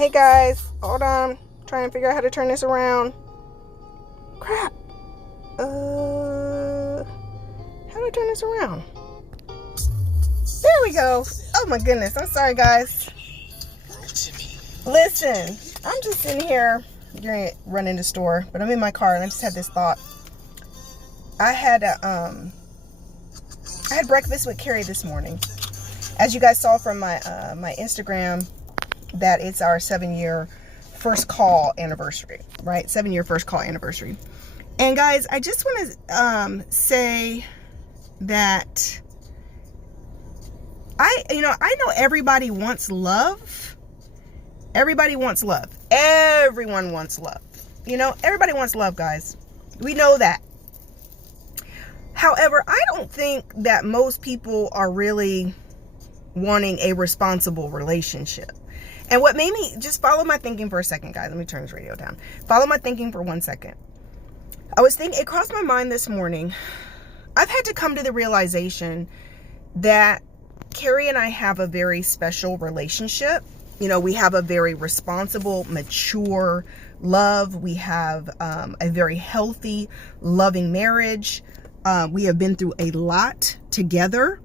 Hey guys, hold on. Trying to figure out how to turn this around. Crap. How do I turn this around? There we go. Oh my goodness. I'm sorry, guys. Listen, I'm just sitting here during running the store, but I'm in my car and I just had this thought. I had breakfast with Carrie this morning. As you guys saw from my my Instagram, that it's our 7-year first call anniversary, right? 7-year first call anniversary. And guys, I just want to say that I know everybody wants love. Everybody wants love. Everyone wants love. Everybody wants love, guys. We know that. However, I don't think that most people are really wanting a responsible relationship. And what made me, just follow my thinking for a second, guys. Let me turn this radio down. Follow my thinking for 1 second. It crossed my mind this morning. I've had to come to the realization that Carrie and I have a very special relationship. We have a very responsible, mature love. We have a very healthy, loving marriage. We have been through a lot together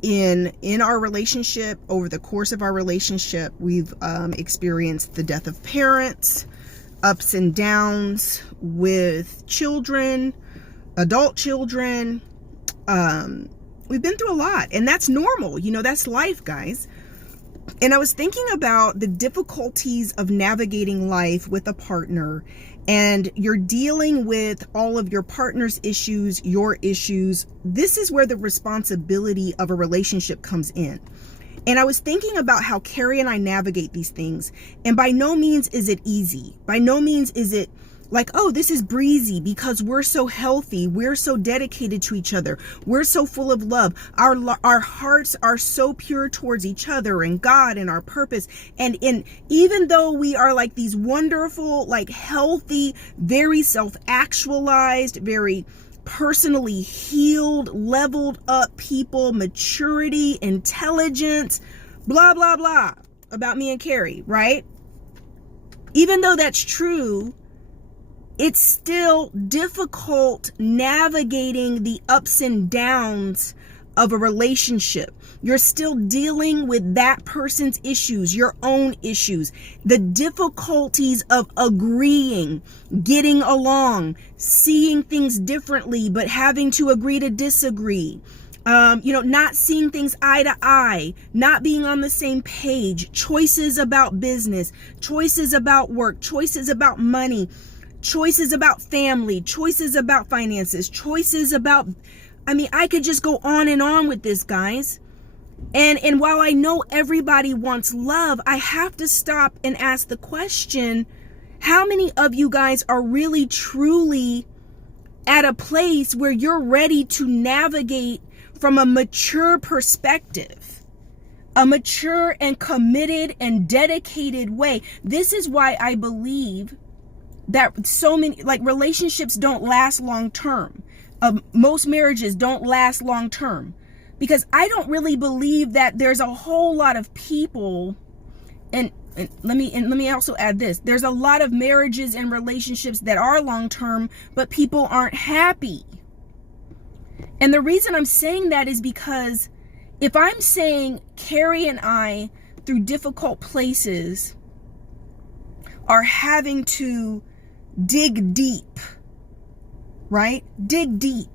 in our relationship. Over the course of our relationship, we've experienced the death of parents, ups and downs with children, adult children. We've been through a lot, and that's normal. That's life, guys. And I was thinking about the difficulties of navigating life with a partner, and you're dealing with all of your partner's issues, your issues. This is where the responsibility of a relationship comes in. And I was thinking about how Carrie and I navigate these things. And by no means is it easy. By no means is it like, oh, this is breezy, because we're so healthy. We're so dedicated to each other. We're so full of love. Our hearts are so pure towards each other and God and our purpose. And even though we are like these wonderful, like healthy, very self-actualized, very personally healed, leveled up people, maturity, intelligence, blah, blah, blah about me and Carrie, right? Even though that's true, it's still difficult navigating the ups and downs of a relationship. You're still dealing with that person's issues, your own issues, the difficulties of agreeing, getting along, seeing things differently, but having to agree to disagree. Not seeing things eye to eye, not being on the same page, choices about business, choices about work, choices about money, choices about family, choices about finances, choices about, I could just go on and on with this, guys. And while I know everybody wants love, I have to stop and ask the question, how many of you guys are really truly at a place where you're ready to navigate from a mature perspective, a mature and committed and dedicated way? This is why I believe that so many relationships don't last long term. Most marriages don't last long term, because I don't really believe that there's a whole lot of people, and let me also add this. There's a lot of marriages and relationships that are long term, but people aren't happy. And the reason I'm saying that is because if I'm saying Carrie and I, through difficult places, are having to dig deep, right? Dig deep.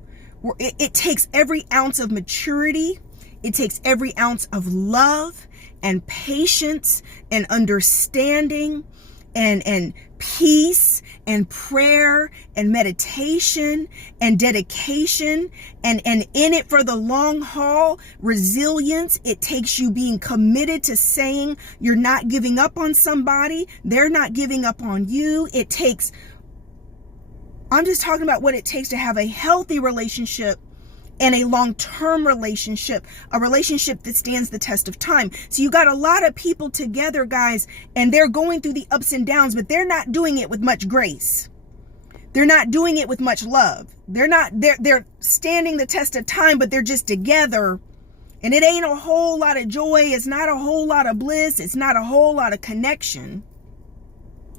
It takes every ounce of maturity. It takes every ounce of love and patience and understanding and peace and prayer and meditation and dedication and in it for the long haul, resilience. It takes you being committed to saying you're not giving up on somebody. They're not giving up on you. I'm just talking about what it takes to have a healthy relationship and a long-term relationship, a relationship that stands the test of time. So you got a lot of people together, guys, and they're going through the ups and downs, but they're not doing it with much grace. They're not doing it with much love. They're standing the test of time, but they're just together. And it ain't a whole lot of joy. It's not a whole lot of bliss. It's not a whole lot of connection.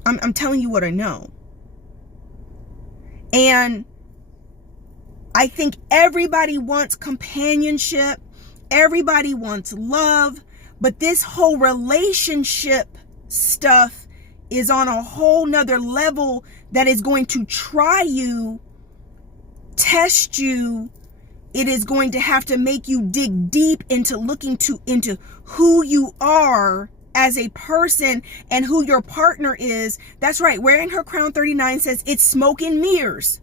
I'm telling you what I know. And I think everybody wants companionship. Everybody wants love. But this whole relationship stuff is on a whole nother level that is going to try you, test you. It is going to have to make you dig deep into looking into who you are as a person and who your partner is. That's right. Wearing Her Crown 39 says it's smoke and mirrors.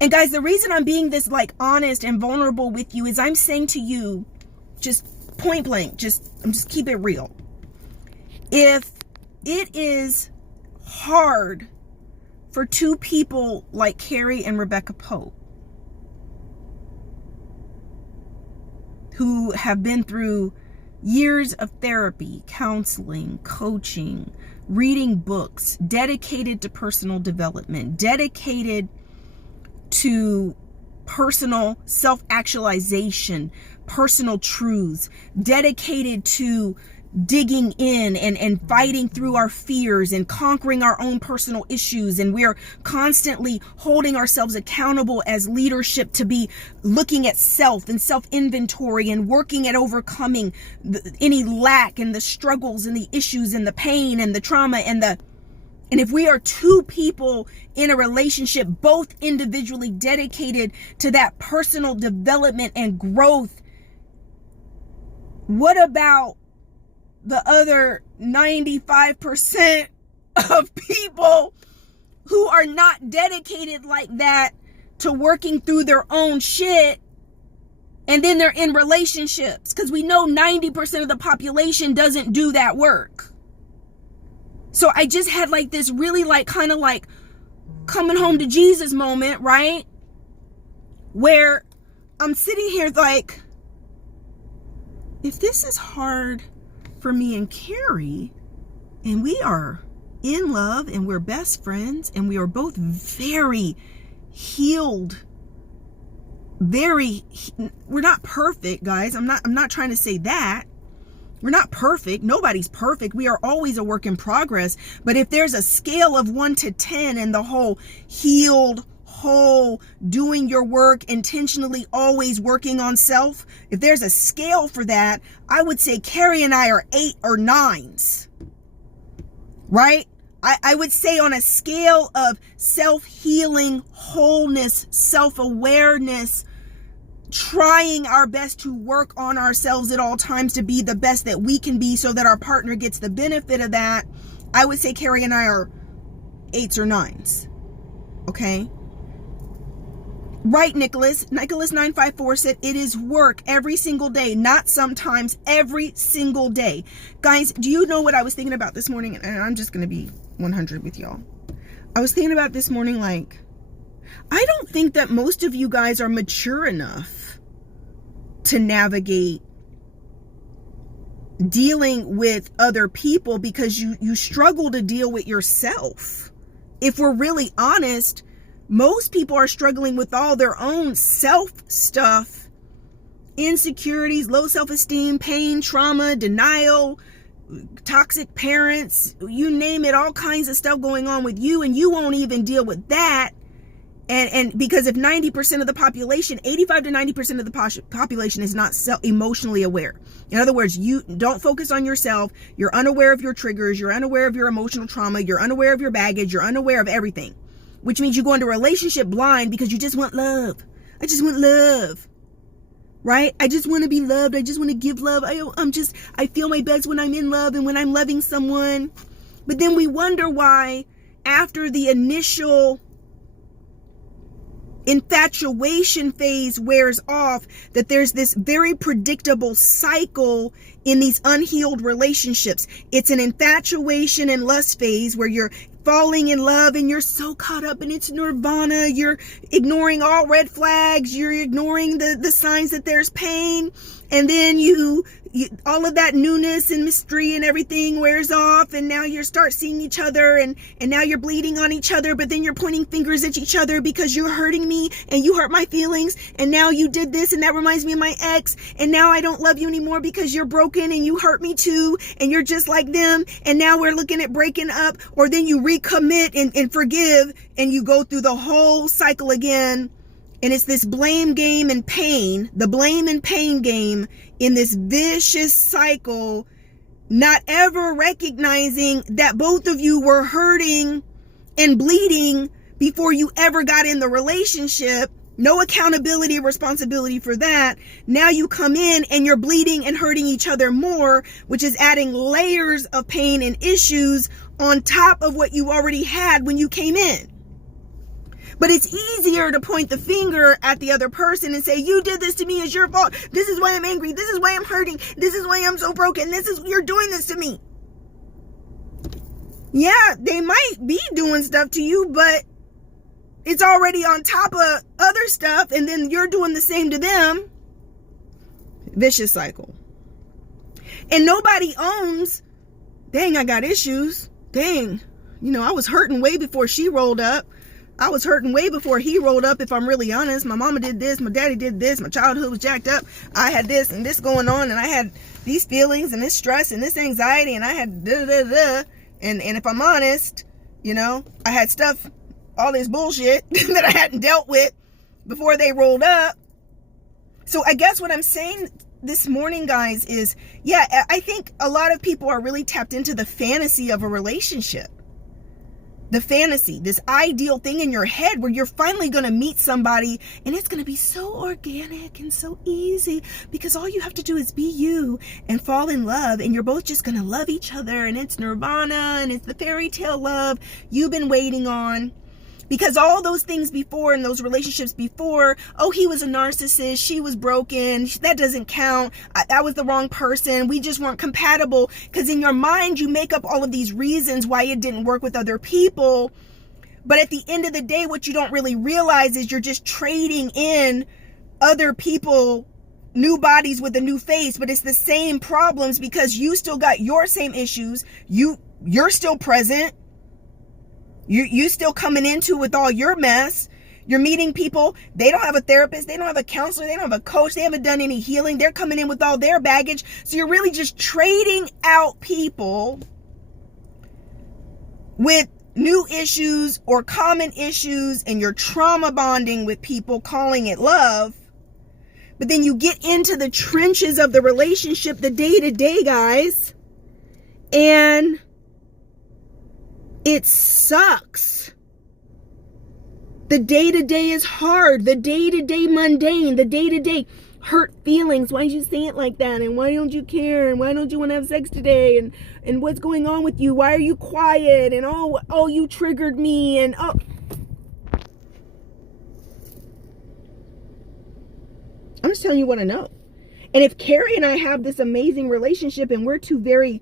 And guys, the reason I'm being this like honest and vulnerable with you is I'm saying to you, just point blank, I'm just keep it real. If it is hard for two people like Carrie and Rebecca Pope, who have been through years of therapy, counseling, coaching, reading books, dedicated to personal development, dedicated to personal self-actualization, personal truths, dedicated to digging in and fighting through our fears and conquering our own personal issues. And we're constantly holding ourselves accountable as leadership to be looking at self and self-inventory and working at overcoming any lack and the struggles and the issues and the pain and the trauma and if we are two people in a relationship, both individually dedicated to that personal development and growth, what about the other 95% of people who are not dedicated like that to working through their own shit, and then they're in relationships? Because we know 90% of the population doesn't do that work. So I just had like this really like kind of like coming home to Jesus moment, right? Where I'm sitting here like, if this is hard for me and Carrie, and we are in love and we're best friends and we are both very healed, we're not perfect, guys. I'm not trying to say that. We're not perfect. Nobody's perfect. We are always a work in progress. But if there's a scale of 1 to 10 in the whole healed, whole, doing your work, intentionally always working on self, if there's a scale for that, I would say Carrie and I are 8 or 9s. Right? I would say on a scale of self-healing, wholeness, self-awareness, trying our best to work on ourselves at all times to be the best that we can be so that our partner gets the benefit of that, I would say Carrie and I are 8s or 9s. Okay? Right, Nicholas 954 said it is work every single day, not sometimes, every single day. Guys, do you know what I was thinking about this morning? And I'm just going to be 100 with y'all. I was thinking about this morning, like, I don't think that most of you guys are mature enough to navigate dealing with other people because you struggle to deal with yourself. If we're really honest, most people are struggling with all their own self stuff, insecurities, low self-esteem, pain, trauma, denial, toxic parents, you name it, all kinds of stuff going on with you, and you won't even deal with that. And because if 90% of the population, 85 to 90% of the population is not emotionally aware. In other words, you don't focus on yourself. You're unaware of your triggers. You're unaware of your emotional trauma. You're unaware of your baggage. You're unaware of everything, which means you go into a relationship blind because you just want love. I just want love, right? I just want to be loved. I just want to give love. I feel my best when I'm in love and when I'm loving someone. But then we wonder why after the initial infatuation phase wears off, that there's this very predictable cycle in these unhealed relationships. It's an infatuation and lust phase where you're falling in love and you're so caught up and it's nirvana. You're ignoring all red flags. You're ignoring the signs that there's pain. And then you all of that newness and mystery and everything wears off, and now you start seeing each other, and now you're bleeding on each other, but then you're pointing fingers at each other because you're hurting me and you hurt my feelings, and now you did this and that reminds me of my ex, and now I don't love you anymore because you're broken and you hurt me too, and you're just like them, and now we're looking at breaking up. Or then you recommit and forgive, and you go through the whole cycle again. And it's this blame game and pain, the blame and pain game, in this vicious cycle, not ever recognizing that both of you were hurting and bleeding before you ever got in the relationship. No accountability or responsibility for that. Now you come in and you're bleeding and hurting each other more, which is adding layers of pain and issues on top of what you already had when you came in. But it's easier to point the finger at the other person and say, you did this to me, it's your fault. This is why I'm angry. This is why I'm hurting. This is why I'm so broken. You're doing this to me. Yeah, they might be doing stuff to you, but it's already on top of other stuff, and then you're doing the same to them. Vicious cycle. And nobody owns, dang, I got issues. Dang, I was hurting way before she rolled up. I was hurting way before he rolled up, if I'm really honest. My mama did this, my daddy did this, my childhood was jacked up. I had this and this going on, and I had these feelings and this stress and this anxiety, and I had da-da-da-da. And if I'm honest, I had stuff, all this bullshit that I hadn't dealt with before they rolled up. So I guess what I'm saying this morning, guys, is, yeah, I think a lot of people are really tapped into the fantasy of a relationship. The fantasy, this ideal thing in your head where you're finally going to meet somebody and it's going to be so organic and so easy because all you have to do is be you and fall in love, and you're both just going to love each other, and it's nirvana, and it's the fairy tale love you've been waiting on. Because all those things before, in those relationships before, oh, he was a narcissist, she was broken, that doesn't count, I was the wrong person, we just weren't compatible. Because in your mind, you make up all of these reasons why it didn't work with other people. But at the end of the day, what you don't really realize is you're just trading in other people, new bodies with a new face, but it's the same problems because you still got your same issues. You're still present. You still coming into with all your mess. You're meeting people. They don't have a therapist. They don't have a counselor. They don't have a coach. They haven't done any healing. They're coming in with all their baggage. So you're really just trading out people with new issues or common issues, and you're trauma bonding with people, calling it love. But then you get into the trenches of the relationship, the day-to-day, guys, and it sucks. The day-to-day is hard. The day-to-day mundane. The day-to-day hurt feelings. Why did you say it like that? And why don't you care? And why don't you want to have sex today? And what's going on with you? Why are you quiet? And oh, you triggered me. And oh. I'm just telling you what I know. And if Carrie and I have this amazing relationship and we're two very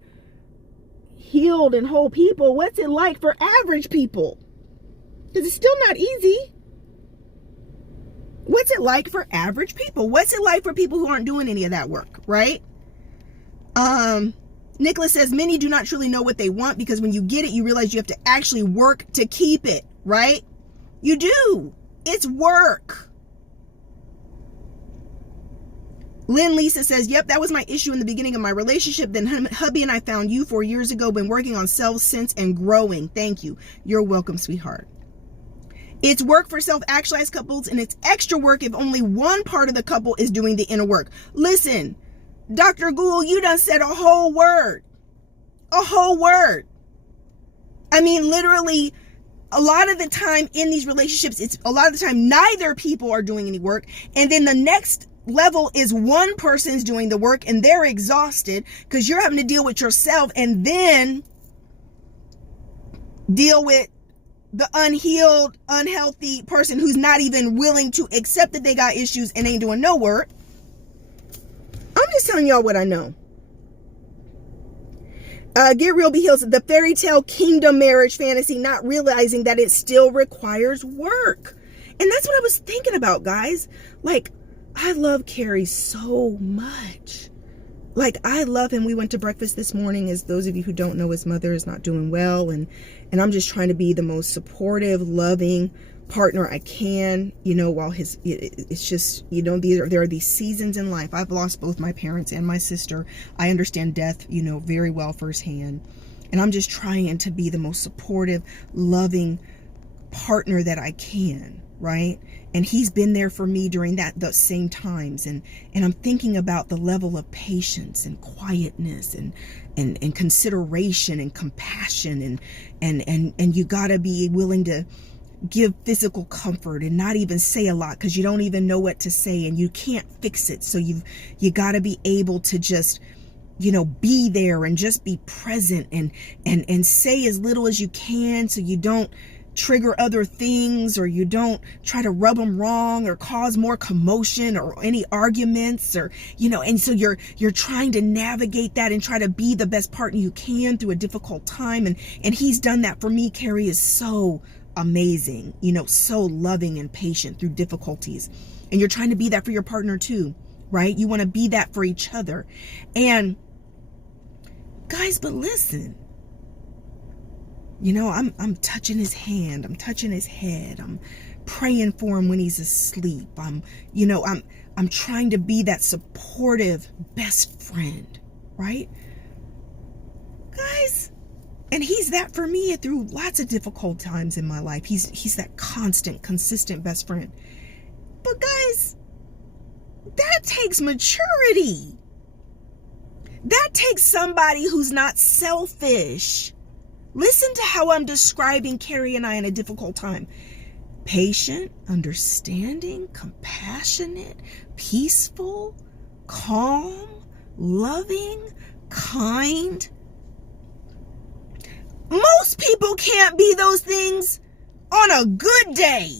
healed and whole people, what's it like for average people? Because it's still not easy. What's it like for average people? What's it like for people who aren't doing any of that work, right? Nicholas says, many do not truly know what they want because when you get it, you realize you have to actually work to keep it, right? You do. It's work. Lynn Lisa says, yep, that was my issue in the beginning of my relationship. Then hubby and I found you 4 years ago, been working on self since and growing. Thank you. You're welcome, sweetheart. It's work for self-actualized couples, and it's extra work if only one part of the couple is doing the inner work. Listen, Dr. Ghoul, you done said a whole word. A whole word. I mean, literally, a lot of the time in these relationships, it's a lot of the time neither people are doing any work. And then the next level is one person's doing the work and they're exhausted because you're having to deal with yourself and then deal with the unhealed, unhealthy person who's not even willing to accept that they got issues and ain't doing no work. I'm just telling y'all what I know. Get Real Be Healed, the fairy tale kingdom marriage fantasy, not realizing that it still requires work. And that's what I was thinking about, guys. Like, I love Carrie so much. Like, I love him. We went to breakfast this morning. As those of you who don't know, his mother is not doing well. And I'm just trying to be the most supportive, loving partner I can, while it's just, there are these seasons in life. I've lost both my parents and my sister. I understand death, very well firsthand. And I'm just trying to be the most supportive, loving partner that I can, right? And he's been there for me during those same times. And I'm thinking about the level of patience and quietness and consideration and compassion and you gotta be willing to give physical comfort and not even say a lot because you don't even know what to say and you can't fix it. So you gotta be able to just be there and just be present and say as little as you can so you don't trigger other things, or you don't try to rub them wrong or cause more commotion or any arguments, or and so you're trying to navigate that and try to be the best partner you can through a difficult time. And he's done that for me. Carrie is so amazing, so loving and patient through difficulties. And you're trying to be that for your partner too, right? You want to be that for each other. And guys, but listen, I'm touching his hand. I'm touching his head. I'm praying for him when he's asleep. I'm trying to be that supportive best friend, right? Guys, and he's that for me through lots of difficult times in my life. He's that constant, consistent best friend. But guys, that takes maturity. That takes somebody who's not selfish. Listen to how I'm describing Carrie and I in a difficult time. Patient, understanding, compassionate, peaceful, calm, loving, kind. Most people can't be those things on a good day.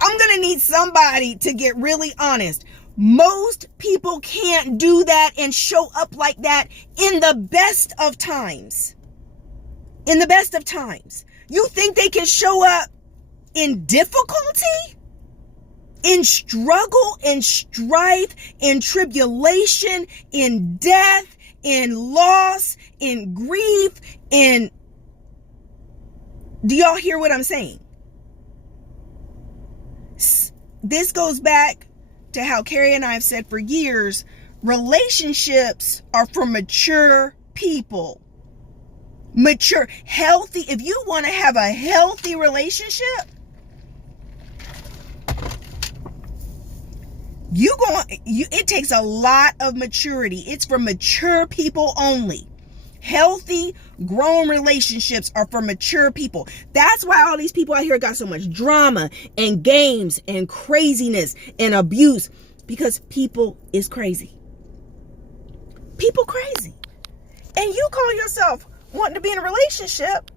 I'm going to need somebody to get really honest. Most people can't do that and show up like that in the best of times. In the best of times. You think they can show up in difficulty, in struggle, in strife, in tribulation, in death, in loss, in grief, in... Do y'all hear what I'm saying? This goes back to how Carrie and I have said for years, relationships are for mature people. Mature, healthy. If you want to have a healthy relationship, it takes a lot of maturity. It's for mature people only. Healthy, grown relationships are for mature people. That's why all these people out here got so much drama and games and craziness and abuse, because people is crazy. People crazy. And you call yourself wanting to be in a relationship,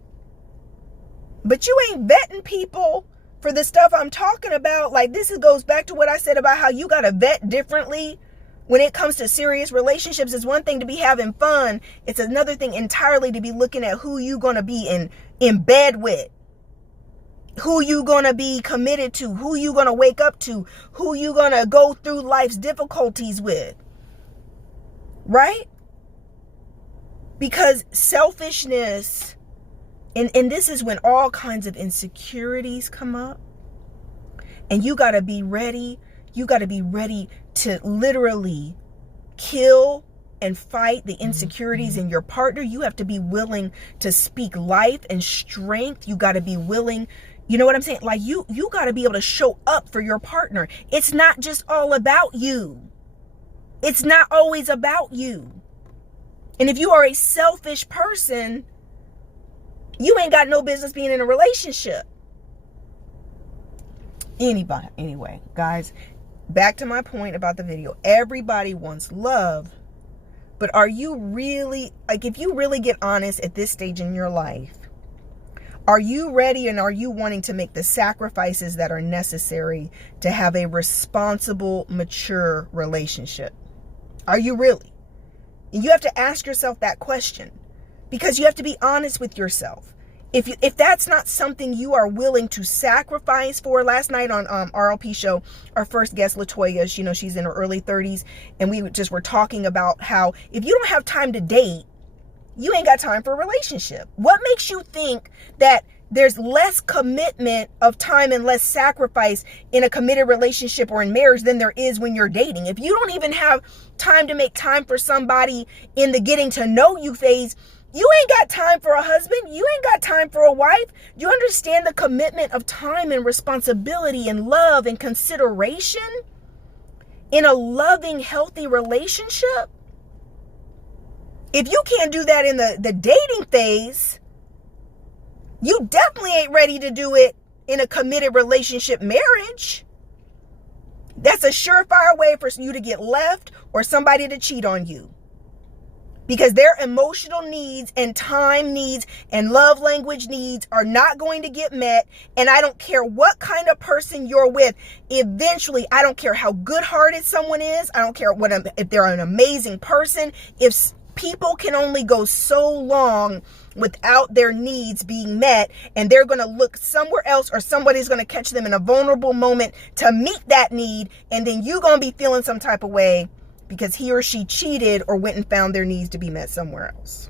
but you ain't vetting people for the stuff I'm talking about. Like, this goes back to what I said about how you got to vet differently when it comes to serious relationships. It's one thing to be having fun. It's another thing entirely to be looking at who you going to be in bed with, who you going to be committed to, who you going to wake up to, who you going to go through life's difficulties with, right? Because selfishness, and this is when all kinds of insecurities come up. And you got to be ready. You got to be ready to literally kill and fight the insecurities in your partner. You have to be willing to speak life and strength. You got to be willing, you know what I'm saying? Like, you got to be able to show up for your partner. It's not just all about you. It's not always about you. And if you are a selfish person, you ain't got no business being in a relationship. Anyway, guys, back to my point about the video. Everybody wants love, but are you really, like, if you really get honest at this stage in your life, are you ready and are you wanting to make the sacrifices that are necessary to have a responsible, mature relationship? Are you really? And you have to ask yourself that question, because you have to be honest with yourself. If that's not something you are willing to sacrifice for. Last night on RLP show, our first guest, Latoya, she's in her early 30s, and we just were talking about how if you don't have time to date, you ain't got time for a relationship. What makes you think that there's less commitment of time and less sacrifice in a committed relationship or in marriage than there is when you're dating? If you don't even have time to make time for somebody in the getting to know you phase, you ain't got time for a husband. You ain't got time for a wife. Do you understand the commitment of time and responsibility and love and consideration in a loving, healthy relationship? If you can't do that in the dating phase, you definitely ain't ready to do it in a committed relationship marriage. That's a surefire way for you to get left or somebody to cheat on you. Because their emotional needs and time needs and love language needs are not going to get met. And I don't care what kind of person you're with. Eventually, I don't care how good-hearted someone is. I don't care if they're an amazing person. If people can only go so long without their needs being met, and they're going to look somewhere else, or somebody's going to catch them in a vulnerable moment to meet that need, and then you're going to be feeling some type of way because he or she cheated or went and found their needs to be met somewhere else.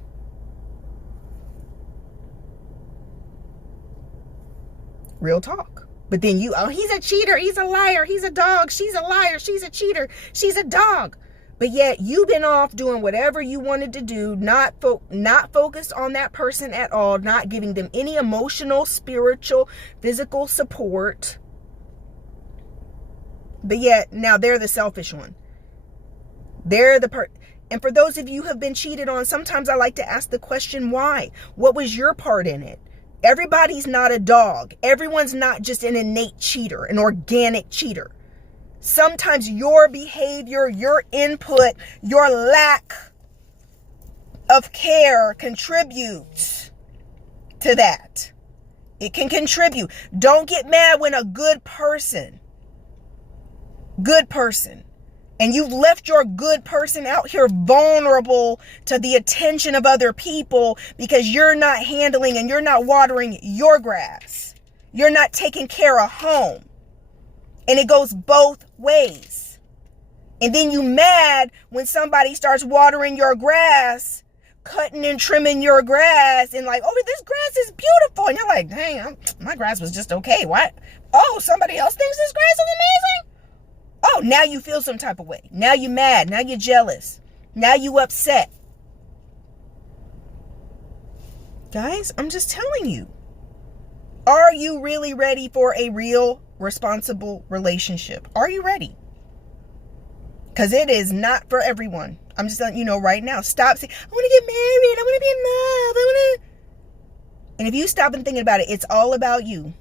Real talk. But then he's a cheater, he's a liar, he's a dog, she's a liar, she's a cheater, she's a dog. But yet you've been off doing whatever you wanted to do, not focused on that person at all, not giving them any emotional, spiritual, physical support. But yet now they're the selfish one. They're and for those of you who have been cheated on, sometimes I like to ask the question, why? What was your part in it? Everybody's not a dog. Everyone's not just an innate cheater, an organic cheater. Sometimes your behavior, your input, your lack of care contributes to that. It can contribute. Don't get mad when a good person, and you've left your good person out here vulnerable to the attention of other people because you're not handling and you're not watering your grass. You're not taking care of home. And it goes both ways. And then you mad when somebody starts watering your grass, cutting and trimming your grass, and like, oh, this grass is beautiful. And you're like, dang, my grass was just okay. What? Oh, somebody else thinks this grass is amazing? Oh, now you feel some type of way. Now you're mad. Now you're jealous. Now you upset. Guys, I'm just telling you. Are you really ready for a real, responsible relationship? Are you ready? Because it is not for everyone. I'm just letting you know right now. Stop saying, I want to get married. I want to be in love. And if you stop and thinking about it, it's all about you.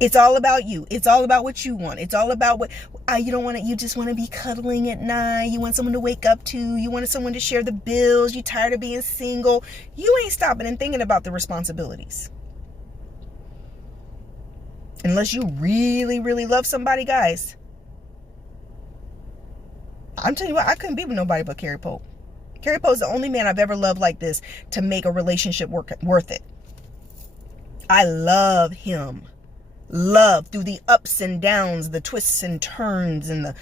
It's all about you. It's all about what you want. It's all about what you don't want to. You just want to be cuddling at night. You want someone to wake up to. You want someone to share the bills. You're tired of being single. You ain't stopping and thinking about the responsibilities. Unless you really, really love somebody, guys. I'm telling you what, I couldn't be with nobody but Carrie Pope. Carrie Pope is the only man I've ever loved like this to make a relationship worth it. I love him. Love through the ups and downs, the twists and turns, and the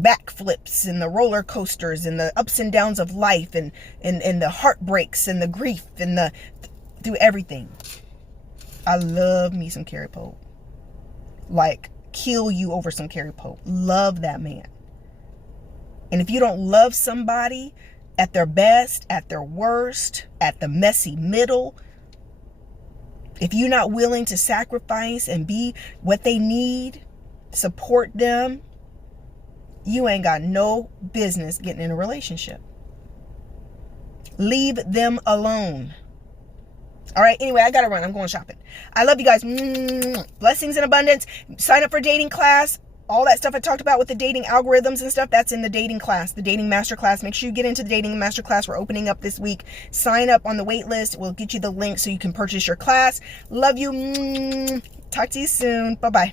backflips, and the roller coasters, and the ups and downs of life, and the heartbreaks, and the grief, and through everything. I love me some Carrie Pope. Like, kill you over some Carrie Pope. Love that man. And if you don't love somebody at their best, at their worst, at the messy middle, if you're not willing to sacrifice and be what they need, support them, you ain't got no business getting in a relationship. Leave them alone. All right, anyway, I gotta run. I'm going shopping. I love you guys. Blessings in abundance. Sign up for dating class. All that stuff I talked about with the dating algorithms and stuff, that's in the dating class, the dating master class. Make sure you get into the dating master class. We're opening up this week. Sign up on the wait list. We'll get you the link so you can purchase your class. Love you. Talk to you soon. Bye-bye.